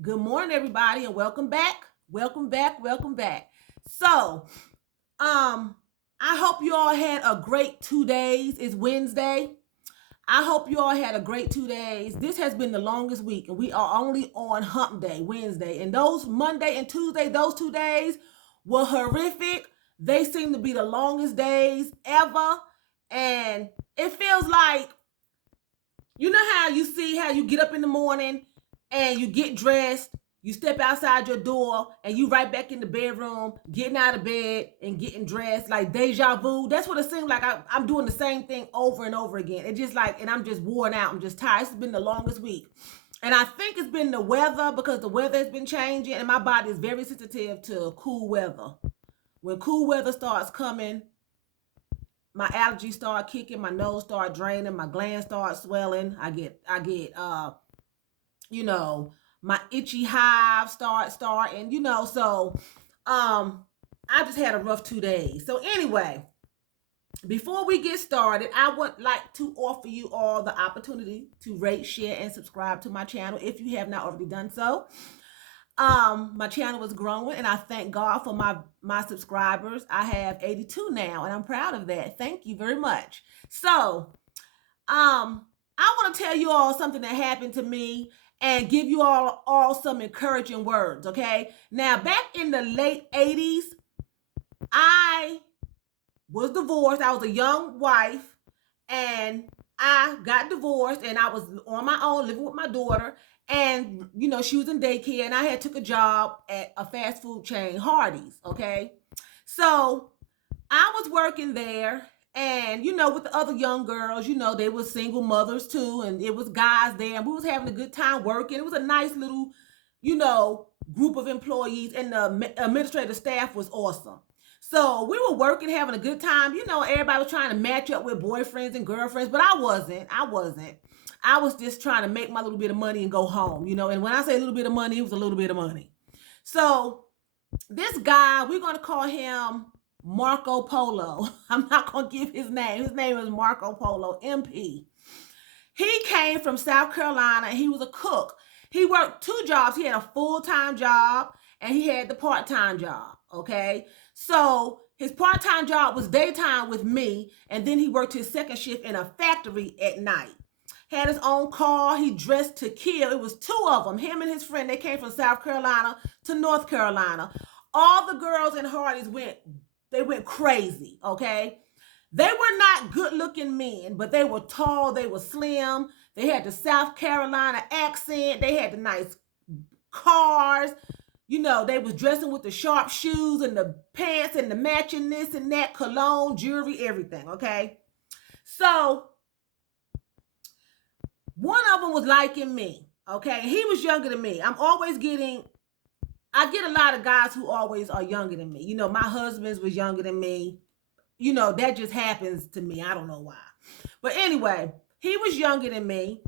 Good morning, everybody, and welcome back. Welcome back. Welcome back. So, um, I hope you all had a great 2 days. It's Wednesday. I hope you all had a great 2 days. This has been the longest week, and we are only on Hump Day, Wednesday. And those Monday and Tuesday, those 2 days were horrific. They seem to be the longest days ever. And it feels like you know how you see how you get up in the morning and you get dressed, you step outside your door, and you right back in the bedroom, getting out of bed and getting dressed, like deja vu. That's what it seems like. I'm doing the same thing over and over again. It just like, and I'm just worn out. I'm just tired. It's been the longest week. And I think it's been the weather because the weather has been changing, and my body is very sensitive to cool weather. When cool weather starts coming, my allergies start kicking, my nose start draining, my glands start swelling. I get you know, my itchy hive starting, so I just had a rough 2 days. So anyway, before we get started, I would like to offer you all the opportunity to rate, share, and subscribe to my channel if you have not already done so. My channel is growing, and I thank God for my subscribers. I have 82 now, and I'm proud of that. Thank you very much. So, I want to tell you all something that happened to me and give you all some encouraging words. Okay, now back in the late 80s, I was divorced. I was a young wife, and I got divorced, and I was on my own living with my daughter. And she was in daycare, and I had took a job at a fast food chain, Hardee's. Okay, so I was working there, and with the other young girls, they were single mothers too, and it was guys there, and we was having a good time working. It was a nice little, group of employees, and the administrative staff was awesome. So we were working, having a good time. Everybody was trying to match up with boyfriends and girlfriends, but I wasn't. I wasn't. I was just trying to make my little bit of money and go home. And when I say a little bit of money, it was a little bit of money. So this guy, we're gonna call him Marco Polo. I'm not gonna give his name. His name is Marco Polo, MP. He came from South Carolina, and he was a cook. He worked two jobs. He had a full-time job, and he had the part-time job. Okay, so his part-time job was daytime with me, and then he worked his second shift in a factory at night. Had his own car. He dressed to kill. It was two of them, him and his friend. They came from South Carolina to North Carolina. All the girls in Hardee's went crazy. Okay, they were not good looking men, but they were tall, they were slim, they had the South Carolina accent, they had the nice cars. They was dressing with the sharp shoes and the pants and the matching this and that, cologne, jewelry, everything. Okay, so one of them was liking me. Okay, he was younger than me. I get a lot of guys who always are younger than me. My husband's was younger than me. That just happens to me. I don't know why. But anyway, he was younger than me.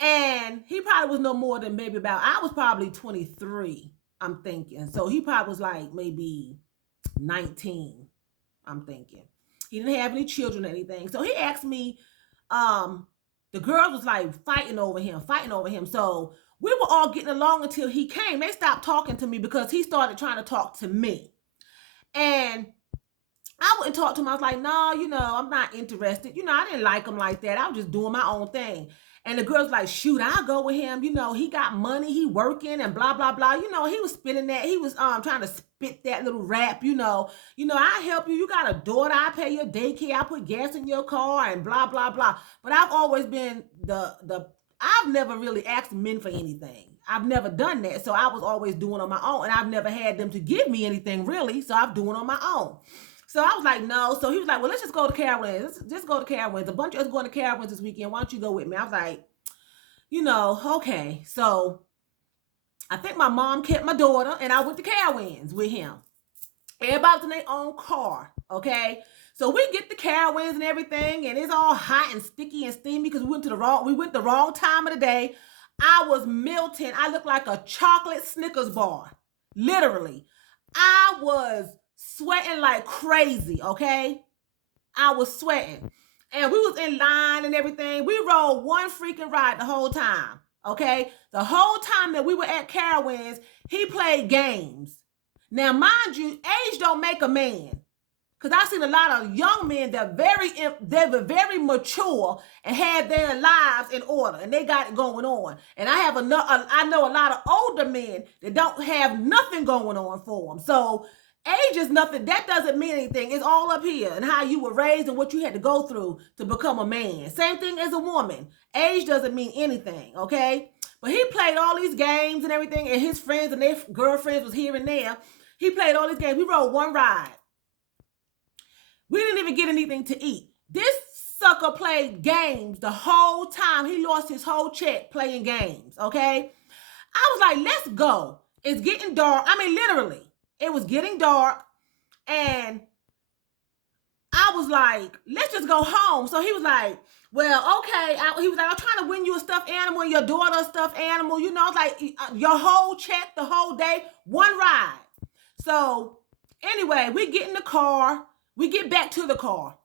And he probably was no more than maybe I was probably 23, I'm thinking. So he probably was like maybe 19, I'm thinking. He didn't have any children or anything. So he asked me, the girls was like fighting over him. So we were all getting along until he came. They stopped talking to me because he started trying to talk to me. And I wouldn't talk to him. I was like, no, I'm not interested. I didn't like him like that. I was just doing my own thing. And the girl's like, shoot, I'll go with him. He got money, he working and blah, blah. He was spitting that. He was trying to spit that little rap, I help you. You got a daughter, I pay your daycare, I put gas in your car and blah, blah, blah. But I've always been I've never really asked men for anything. I've never done that. So I was always doing on my own. And I've never had them to give me anything really. So I'm doing on my own. So I was like, no. So he was like, well, let's just go to Carowinds. Let's just go to Carowinds. A bunch of us going to Carowinds this weekend. Why don't you go with me? I was like, okay. So I think my mom kept my daughter, and I went to Carowinds with him. Everybody was in their own car, okay? So we get the Carowinds and everything, and it's all hot and sticky and steamy because we went the wrong time of the day. I was melting. I looked like a chocolate Snickers bar. Literally. I was sweating like crazy, okay? I was sweating. And we was in line and everything. We rode one freaking ride the whole time. Okay? The whole time that we were at Carowinds, he played games. Now, mind you, age don't make a man. Because I've seen a lot of young men that were very mature and had their lives in order, and they got it going on. And I know a lot of older men that don't have nothing going on for them. So age is nothing. That doesn't mean anything. It's all up here and how you were raised and what you had to go through to become a man. Same thing as a woman. Age doesn't mean anything, okay? But he played all these games and everything, and his friends and their girlfriends was here and there. He played all these games. We rode one ride. We didn't even get anything to eat. This sucker played games the whole time. He lost his whole check playing games, okay? I was like, let's go. It's getting dark. I mean, literally, it was getting dark. And I was like, let's just go home. So he was like, well, okay. He was like, I'm trying to win you a stuffed animal and your daughter a stuffed animal. You know, like your whole check the whole day, one ride. So anyway, we get in the car. We get back to the car.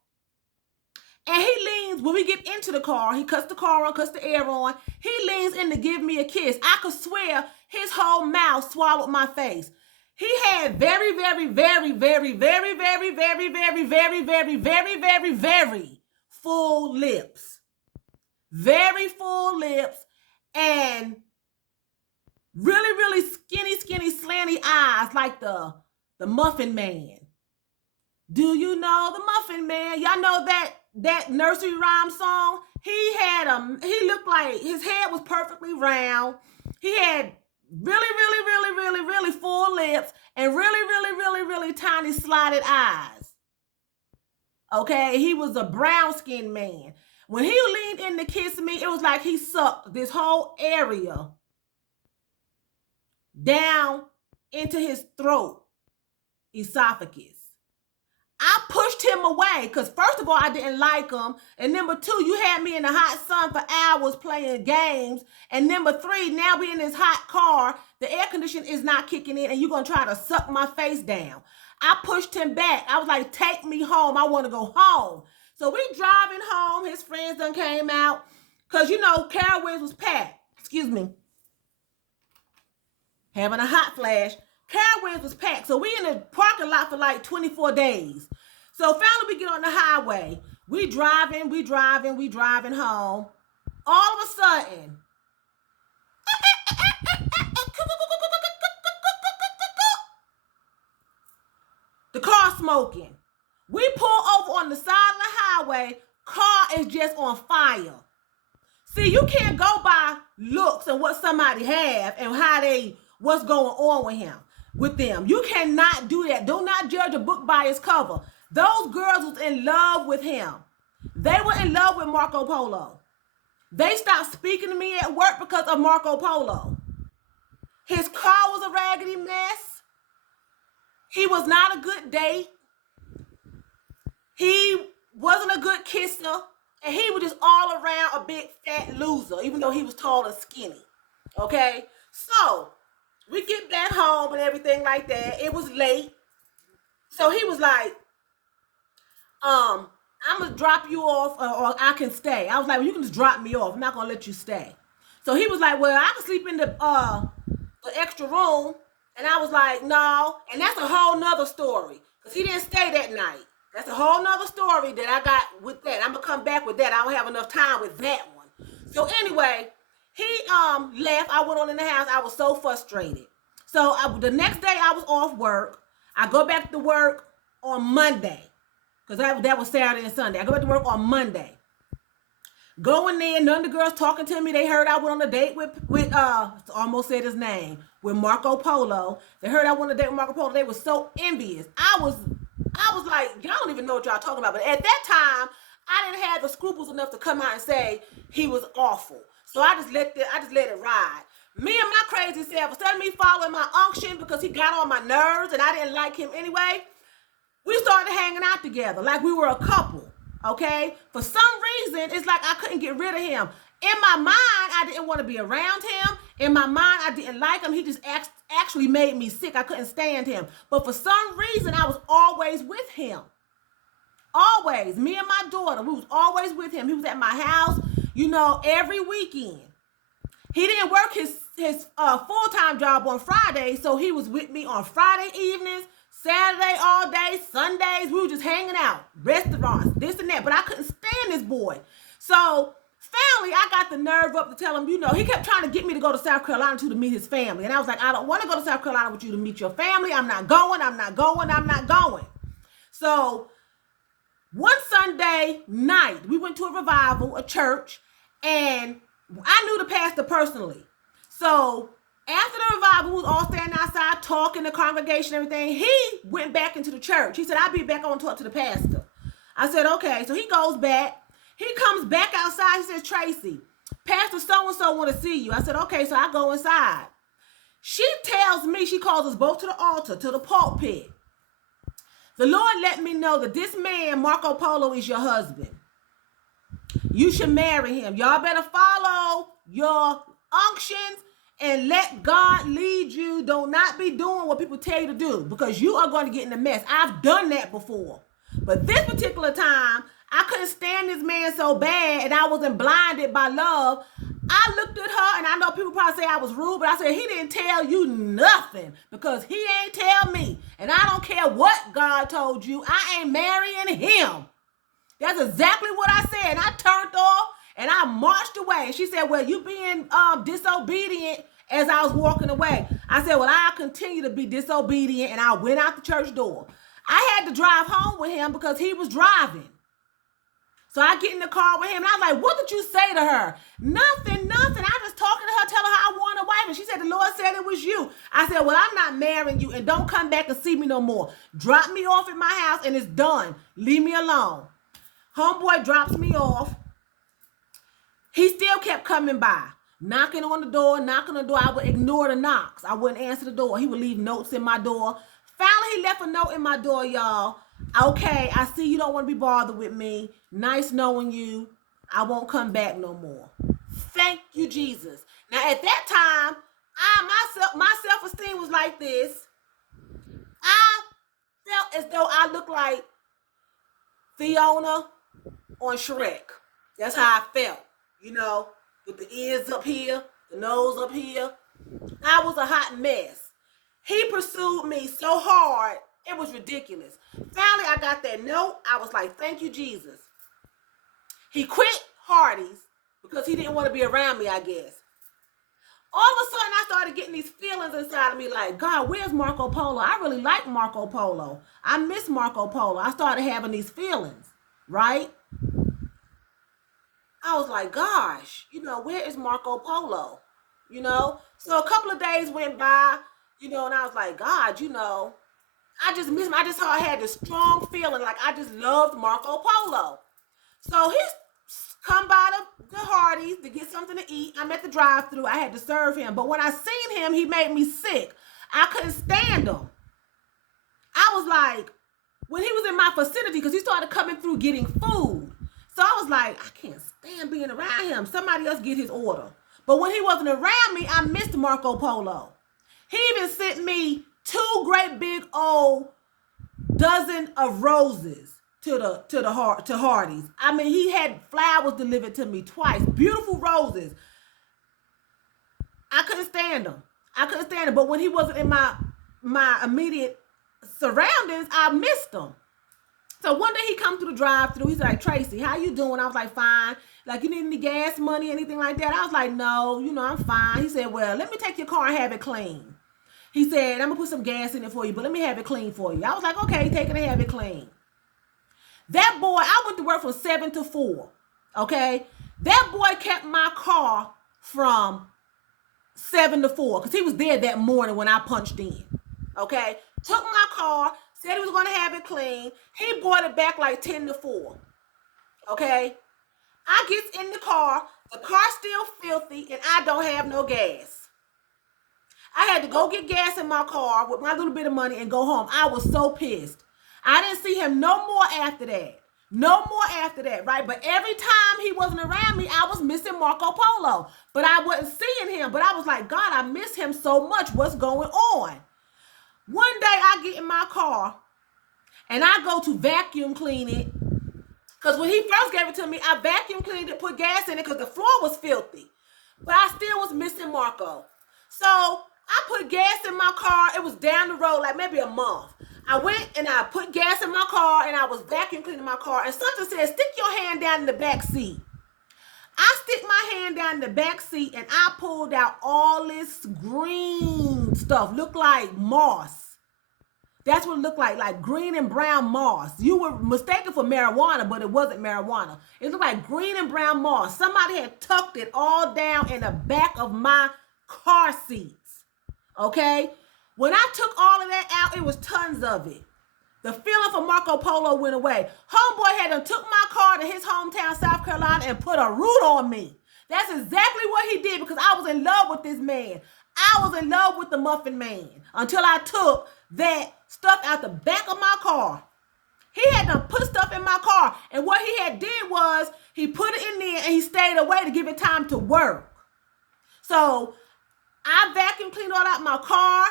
And he leans, when we get into the car, he cuts the car on, cuts the air on. He leans in to give me a kiss. I could swear his whole mouth swallowed my face. He had very, very, very, very, very, very, very, very, very, very, very, very, very full lips. Very full lips and really, really skinny, slanty eyes like the Muffin Man. Do you know the Muffin Man? Y'all know that nursery rhyme song? He looked like his head was perfectly round. He had really full lips and really tiny slotted eyes. Okay, he was a brown skinned man. When he leaned in to kiss me, it was like he sucked this whole area down into his throat, esophagus. I pushed him away because first of all, I didn't like him. And number two, you had me in the hot sun for hours playing games. And number three, now we in this hot car. The air conditioning is not kicking in and you're going to try to suck my face down. I pushed him back. I was like, take me home. I want to go home. So we driving home. His friends done came out because, you know, Carowinds was packed. Excuse me. Having a hot flash. Carowinds was packed. So we in the parking lot for like 24 days. So finally we get on the highway. We driving home. All of a sudden, the car smoking. We pull over on the side of the highway. Car is just on fire. See, you can't go by looks and what somebody have and what's going on with them. You cannot do that. Do not judge a book by its cover. Those girls was in love with him. They were in love with Marco Polo. They stopped speaking to me at work because of Marco Polo. His car was a raggedy mess. He was not a good date. He wasn't a good kisser. And he was just all around a big fat loser, even though he was tall and skinny. Okay? So, we get back home and everything like that. It was late. So he was like, I'm going to drop you off or I can stay. I was like, well, you can just drop me off. I'm not going to let you stay. So he was like, well, I can sleep in the extra room. And I was like, no. And that's a whole nother story. Because he didn't stay that night. That's a whole nother story that I got with that. I'm going to come back with that. I don't have enough time with that one. So anyway, he left. I went on in the house. I was so frustrated. So the next day I was off work. I go back to work on Monday. Because that was Saturday and Sunday. I go back to work on Monday. Going there, none of the girls talking to me. They heard I went on a date with almost said his name, with Marco Polo. They heard I went on a date with Marco Polo. They were so envious. I was like, y'all don't even know what y'all talking about. But at that time, I didn't have the scruples enough to come out and say he was awful. So I just let it ride. Me and my crazy self, instead of me following my unction because he got on my nerves and I didn't like him anyway, we started hanging out together like we were a couple, okay? For some reason, it's like I couldn't get rid of him. In my mind, I didn't want to be around him. In my mind, I didn't like him. He just actually made me sick. I couldn't stand him. But for some reason, I was always with him. Always. Me and my daughter, we was always with him. He was at my house, every weekend. He didn't work his full-time job on Friday, so he was with me on Friday evenings, Saturday all day, Sundays. We were just hanging out, restaurants, this and that. But I couldn't stand this boy. So finally, I got the nerve up to tell him, he kept trying to get me to go to South Carolina to meet his family. And I was like, I don't want to go to South Carolina with you to meet your family. I'm not going. So one Sunday night, we went to a revival, a church, and I knew the pastor personally. So after the revival, we was all standing outside talking, the congregation, everything. He went back into the church. He said, I'll be back on to talk to the pastor. I said, okay. So he goes back. He comes back outside. He says, Tracy, Pastor so-and-so want to see you. I said, okay. So I go inside. She tells me, she calls us both to the altar, to the pulpit. The Lord let me know that this man, Marco Polo, is your husband. You should marry him. Y'all better follow your unctions and let God lead you. Do not be doing what people tell you to do, because you are going to get in a mess. I've done that before. But this particular time, I couldn't stand this man so bad, and I wasn't blinded by love. I looked at her, and I know people probably say I was rude, but I said, he didn't tell you nothing, because he ain't tell me. And I don't care what God told you. I ain't marrying him. That's exactly what I said. And I turned off, and I marched away. And she said, well, you being disobedient as I was walking away. I said, well, I'll continue to be disobedient, and I went out the church door. I had to drive home with him because he was driving. So I get in the car with him, and I was like, what did you say to her? Nothing. I just talking to her, telling her I want a wife. And she said, the Lord said it was you. I said, well, I'm not marrying you, and don't come back and see me no more. Drop me off at my house, and it's done. Leave me alone. Homeboy drops me off. He still kept coming by, knocking on the door. I would ignore the knocks. I wouldn't answer the door. He would leave notes in my door. Finally, he left a note in my door, y'all. Okay, I see you don't want to be bothered with me. Nice knowing you. I won't come back no more. Thank you, Jesus. Now, at that time, my self-esteem was like this. I felt as though I looked like Fiona on Shrek. That's how I felt, with the ears up here, the nose up here. I was a hot mess. He pursued me so hard, it was ridiculous. Finally, I got that note. I was like, thank you, Jesus. He quit Hardee's because he didn't want to be around me, I guess. All of a sudden, I started getting these feelings inside of me like, God, where's Marco Polo? I really like Marco Polo. I miss Marco Polo. I started having these feelings, right? I was like, gosh, where is Marco Polo? So a couple of days went by, and I was like, God, I just miss him. I just saw I had this strong feeling like I just loved Marco Polo. So he's come by the Hardee's to get something to eat. I'm at the drive-thru. I had to serve him. But when I seen him, he made me sick. I couldn't stand him. I was like, when he was in my vicinity, because he started coming through getting food. So I was like, I can't stand being around him. Somebody else get his order. But when he wasn't around me, I missed Marco Polo. He even sent me 2 great big old dozen of roses to Hardee's. I mean, he had flowers delivered to me twice. Beautiful roses. I couldn't stand him. But when he wasn't in my immediate surroundings, I missed him. So one day he come through the drive-thru. He's like, Tracy, how you doing? I was like, fine. Like, you need any gas money, anything like that? I was like, no, I'm fine. He said, well, let me take your car and have it clean. He said, I'm going to put some gas in it for you, but let me have it clean for you. I was like, okay, take it and have it clean. That boy, I went to work from 7 to 4, okay? That boy kept my car from 7 to 4 because he was there that morning when I punched in, okay? Took my car, said he was going to have it clean. He brought it back like 10 to 4, okay? I get in the car's still filthy, and I don't have no gas. I had to go get gas in my car with my little bit of money and go home. I was so pissed. I didn't see him no more after that, right? But every time he wasn't around me, I was missing Marco Polo. But I wasn't seeing him. But I was like, God, I miss him so much. What's going on? One day I get in my car and I go to vacuum clean it. Because when he first gave it to me, I vacuum cleaned it, put gas in it because the floor was filthy. but I still was missing Marco. So I put gas in my car. It was down the road, like maybe a month. I went and I put gas in my car and I was vacuum cleaning my car. And something said, stick your hand down in the back seat. I stick my hand down in the back seat and I pulled out all this green stuff. Looked like moss. That's what it looked like green and brown moss. You were mistaken for marijuana, but it wasn't marijuana. It looked like green and brown moss. Somebody had tucked it all down in the back of my car seats. Okay? When I took all of that out, it was tons of it. The feeling for Marco Polo went away. Homeboy had took my car to his hometown, South Carolina, and put a root on me. That's exactly what he did because I was in love with this man. I was in love with the Muffin Man until I took that stuff out the back of my car. He had to put stuff in my car. And what he had did was he put it in there and he stayed away to give it time to work. So I vacuum cleaned all out my car.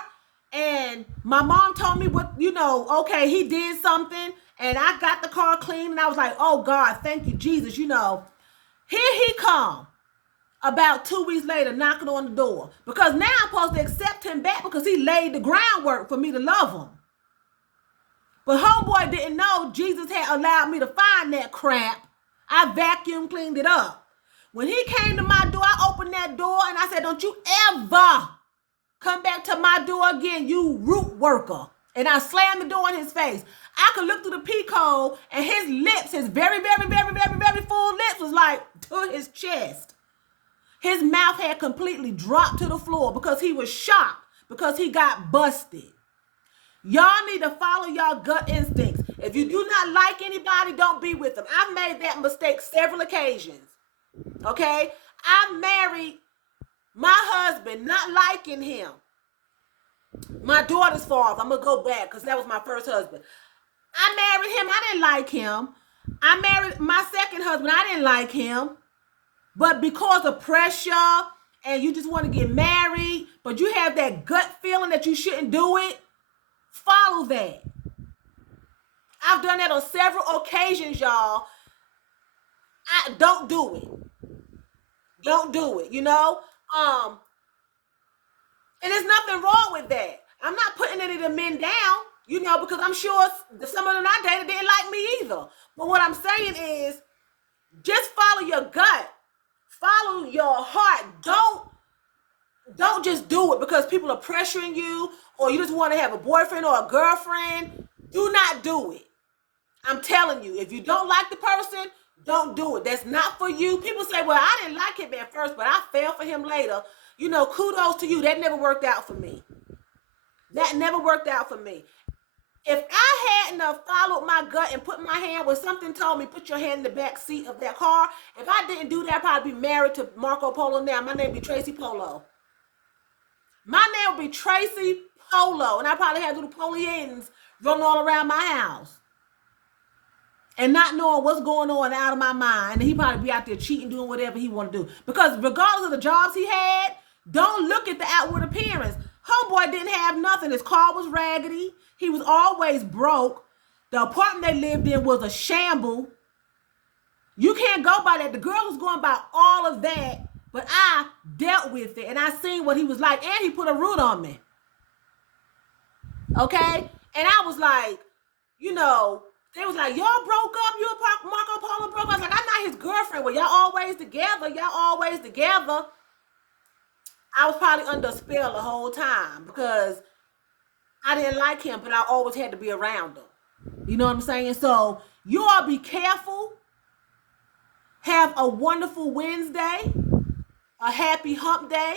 And my mom told me okay, he did something. And I got the car clean. And I was like, oh, God, thank you, Jesus. Here he come. About 2 weeks later, knocking on the door. Because now I'm supposed to accept him back because he laid the groundwork for me to love him. But homeboy didn't know Jesus had allowed me to find that crap. I vacuum cleaned it up. When he came to my door, I opened that door and I said, don't you ever come back to my door again, you root worker. And I slammed the door in his face. I could look through the peephole and his lips, his very, very, very, very, very full lips was like to his chest. His mouth had completely dropped to the floor because he was shocked because he got busted. Y'all need to follow y'all gut instincts. If you do not like anybody, don't be with them. I've made that mistake several occasions. Okay? I married my husband not liking him. My daughter's father. I'm going to go back because that was my first husband. I married him. I didn't like him. I married my second husband. I didn't like him. But because of pressure and you just want to get married, but you have that gut feeling that you shouldn't do it, follow that. I've done that on several occasions, y'all. Don't do it. Don't do it, And there's nothing wrong with that. I'm not putting any of the men down, because I'm sure some of them I dated didn't like me either. But what I'm saying is just follow your gut. Follow your heart. Don't just do it because people are pressuring you or you just want to have a boyfriend or a girlfriend. Do not do it. I'm telling you, if you don't like the person, don't do it. That's not for you. People say, well, I didn't like him at first, but I fell for him later. Kudos to you. That never worked out for me. That never worked out for me. If I hadn't followed my gut and put my hand where something told me, put your hand in the back seat of that car, if I didn't do that, I'd probably be married to Marco Polo now. My name would be Tracy Polo. My name would be Tracy Polo, and I probably have little Polians running all around my house and not knowing what's going on out of my mind. And he probably be out there cheating, doing whatever he want to do. Because regardless of the jobs he had, don't look at the outward appearance. Homeboy didn't have nothing. His car was raggedy. He was always broke. The apartment they lived in was a shamble. You can't go by that. The girl was going by all of that, but I dealt with it, and I seen what he was like, and he put a root on me. Okay? And I was like, they was like, y'all broke up? You and Marco Polo broke up? I was like, I'm not his girlfriend. Well, y'all always together. I was probably under a spell the whole time because I didn't like him, but I always had to be around him. You know what I'm saying? So you all be careful. Have a wonderful Wednesday. A happy hump day.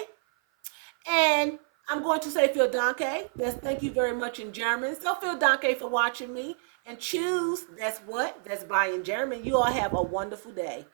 And I'm going to say vielen Dank. That's thank you very much in German. So vielen Dank for watching me. And choose, that's what? That's bye in German. You all have a wonderful day.